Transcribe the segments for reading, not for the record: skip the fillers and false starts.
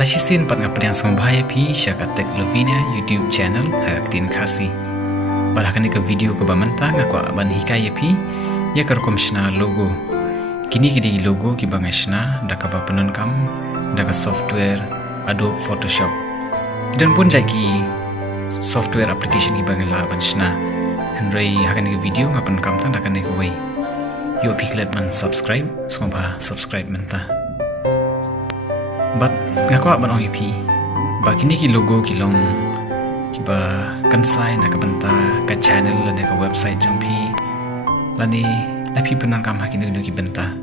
Sashisin pat ngapalian sombhaya pi syakatek Lavinia YouTube channel haktin khasi. Balahkan ke video ke bamanta ngakwa ban hikaya pi ya karkom shna logo. Kini kidi logo ki bangashna daka ba penon kam daka software Adobe Photoshop. Dan pun jaki software application ki bangala ban shna. Henry hakan ke video ngapan kam tang daka ne ko way. Yo pi klet man subscribe sombha subscribe menta. But ngakwa ban ong ipi ba kini ki logo ki long ki ba kansai na ka banta ka channel la ka website jongpi lani napi penan kam hakini no ki banta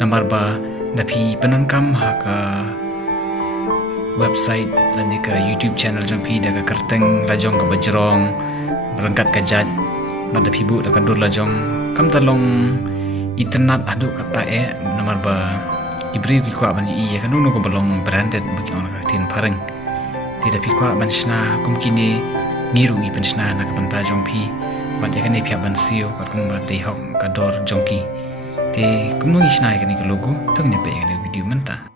nambar ba napi penan kam ha ka website lani ka YouTube channel jongpi da ka kerteng la jong ka bajrong berangkat ka jaj ba napi bu da ka dur la jong kam talong internet adu kata namar ba ibri ki kwa ban iya kan nuno ko belong branded bagi orang tin pareng tidak pi kwa ban shna kum kini ngiru i ban shna na ka ban ta jongpi ba de kan ne pya ban sio ka kum ba de hok ka dor jongki te kum no i shna ka ni logo tung ne pe video menta.